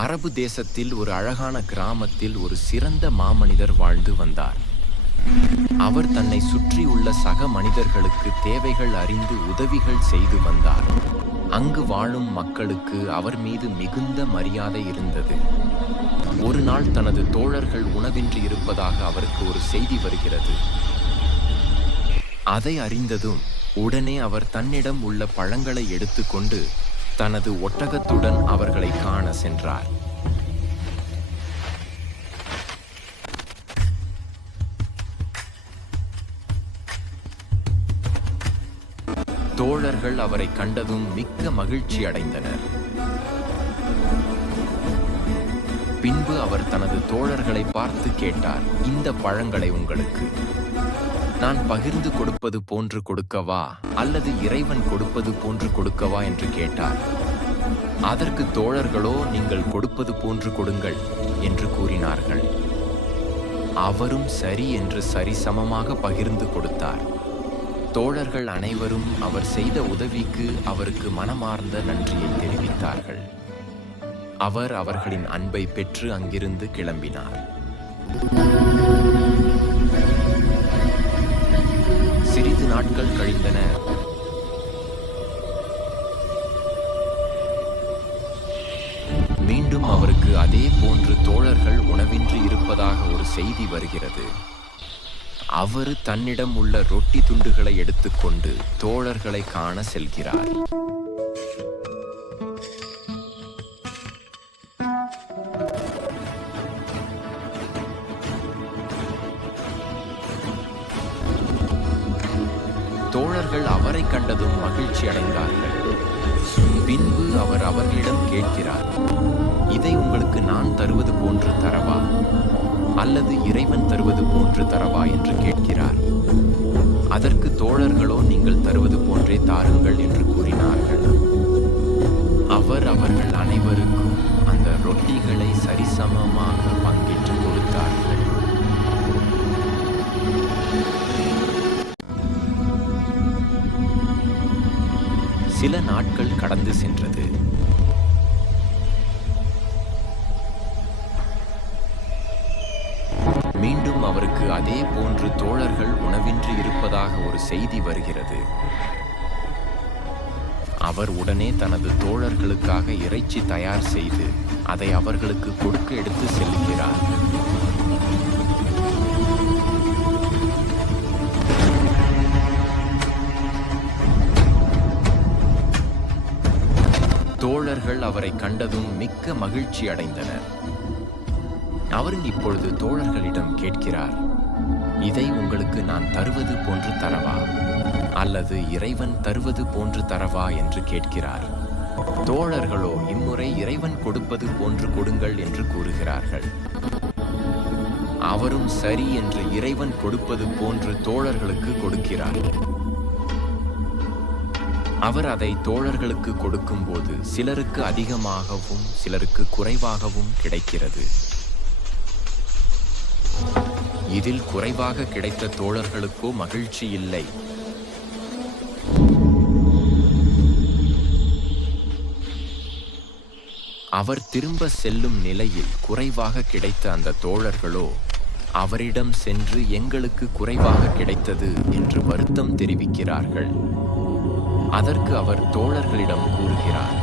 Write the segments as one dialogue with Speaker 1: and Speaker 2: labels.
Speaker 1: அரபு தேசத்தில் ஒரு அழகான கிராமத்தில் ஒரு சிறந்த மாமனிதர் வாழ்ந்து வந்தார். அவர் தன்னை சுற்றியுள்ள சக மனிதர்களுக்கு தேவைகள் அறிந்து உதவிகள் செய்து வந்தார். அங்கு வாழும் மக்களுக்கு அவர் மீது மிகுந்த மரியாதை இருந்தது. ஒரு நாள் தனது தோழர்கள் உணவின்றி இருப்பதாக அவருக்கு ஒரு செய்தி வருகிறது. அதை அறிந்ததும் உடனே அவர் தன்னிடம் உள்ள பழங்களை எடுத்துக்கொண்டு தனது ஒட்டகத்துடன் அவர்களை காண சென்றார். தோழர்கள் அவரை கண்டதும் மிக்க மகிழ்ச்சி அடைந்தனர். பின்பு அவர் தனது தோழர்களை பார்த்து கேட்டார் இந்த பழங்களை உங்களுக்கு நான் பகிர்ந்து கொடுப்பது போன்று கொடுக்கவா? அல்லது இறைவன் கொடுப்பது போன்று கொடுக்கவா என்று கேட்டார். அதற்கு தோழர்களோ நீங்கள் கொடுப்பது போன்று கொடுங்கள் என்று கூறினார்கள். அவரும் சரி என்று சரிசமமாக பகிர்ந்து கொடுத்தார். தோழர்கள் அனைவரும் அவர் செய்த உதவிக்கு அவருக்கு மனமார்ந்த நன்றியை தெரிவித்தார்கள். அவர் அவர்களின் அன்பை பெற்று அங்கிருந்து கிளம்பினார். சிறிது நாட்கள் கழிந்தன. மீண்டும் அவருக்கு அதே போன்று தோழர்கள் உணவின்றி இருப்பதாக ஒரு செய்தி வருகிறது. அவர் தன்னிடம் உள்ள ரொட்டி துண்டுகளை எடுத்துக்கொண்டு தோழர்களை காண செல்கிறார். தோழர்கள் அவரை கண்டதும் மகிழ்ச்சி அடைந்தார்கள். பின்பு அவர் அவர்களிடம் கேட்கிறார் இதை உங்களுக்கு நான் தருவது போன்று தரவா? அல்லது இறைவன் தருவது போன்று தரவா? என்று கேட்கிறார். அதற்கு தோழர்களோ நீங்கள் தருவது போன்றே தாருங்கள் என்று கூறினார்கள். அவர் அவர்கள் அனைவருக்கும் அந்த ரொட்டிகளை சரிசமமாக சில நாட்கள் கடந்து சென்றது. மீண்டும் அவருக்கு அதே போன்று தோழர்கள் உணவின்றி இருப்பதாக ஒரு செய்தி வருகிறது. அவர் உடனே தனது தோழர்களுக்காக இறைச்சி தயார் செய்து அதை அவர்களுக்கு கொடுக்க எடுத்து செல்கிறார். தோழர்கள் அவரை கண்டதும் மிக்க மகிழ்ச்சி அடைந்தனர். அவரும் இப்பொழுது தோழர்களிடம் கேட்கிறார் இதை உங்களுக்கு நான் தருவது போன்று தரவா? அல்லது இறைவன் தருவது போன்று தரவா? என்று கேட்கிறார். தோழர்களோ இம்முறை இறைவன் கொடுப்பது போன்று கொடுங்கள் என்று கூறுகிறார்கள். அவரும் சரி என்று இறைவன் கொடுப்பது போன்று தோழர்களுக்கு கொடுக்கிறார். அவர் அதை தோழர்களுக்கு கொடுக்கும்போது சிலருக்கு அதிகமாகவும் சிலருக்கு குறைவாகவும் கிடைக்கிறது. இதில் குறைவாக கிடைத்த தோழர்களுக்கோ மகிழ்ச்சி இல்லை. அவர் திரும்ப செல்லும் நிலையில் குறைவாக கிடைத்த அந்த தோழர்களோ அவரிடம் சென்று எங்களுக்கு குறைவாக கிடைத்தது என்று வருத்தம் தெரிவிக்கிறார்கள். அதற்கு அவர் தோழர்களிடம் கூறுகிறார்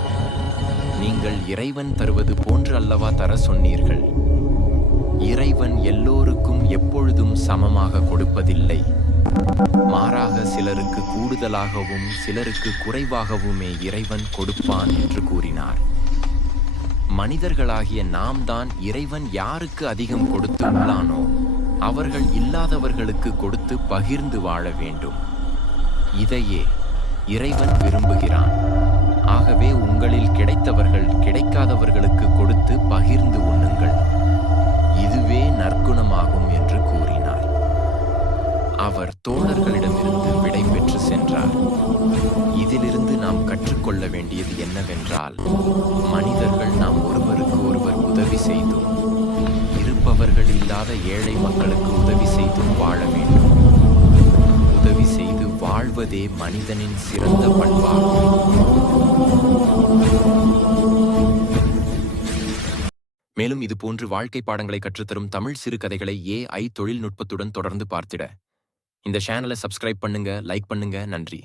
Speaker 1: நீங்கள் இறைவன் தருவது போன்று அல்லவா தர சொன்னீர்கள்? இறைவன் எல்லோருக்கும் எப்பொழுதும் சமமாக கொடுப்பதில்லை. மாறாக சிலருக்கு கூடுதலாகவும் சிலருக்கு குறைவாகவுமே இறைவன் கொடுப்பான் என்று கூறினார். மனிதர்களாகிய நாம் தான் இறைவன் யாருக்கு அதிகம் கொடுத்து உள்ளானோ அவர்கள் இல்லாதவர்களுக்கு கொடுத்து பகிர்ந்து வாழ வேண்டும். இதையே இறைவன் விரும்புகிறான். ஆகவே உங்களில் கிடைத்தவர்கள் கிடைக்காதவர்களுக்கு கொடுத்து பகிர்ந்து உண்ணுங்கள். இதுவே நற்குணமாகும் என்று கூறினார். அவர் தோழர்களிடமிருந்து விடை பெற்று சென்றார். இதிலிருந்து நாம் கற்றுக்கொள்ள வேண்டியது என்னவென்றால் மனிதர்கள் நாம் ஒருவருக்கு ஒருவர் உதவி செய்தும் இருப்பவர்கள் இல்லாத ஏழை மக்களுக்கு உதவி செய்தும் வாழ வேண்டும். வாழ்வதே மனிதனின் சிறந்த பண்பாகும் மேலும் இது போன்று வாழ்க்கை பாடங்களை கற்றுத்தரும் தமிழ் சிறுகதைகளை ஏஐ தொழில்நுட்பத்துடன் தொடர்ந்து பார்த்திட. இந்த சேனலை சப்ஸ்கிரைப் பண்ணுங்க லைக் பண்ணுங்க நன்றி.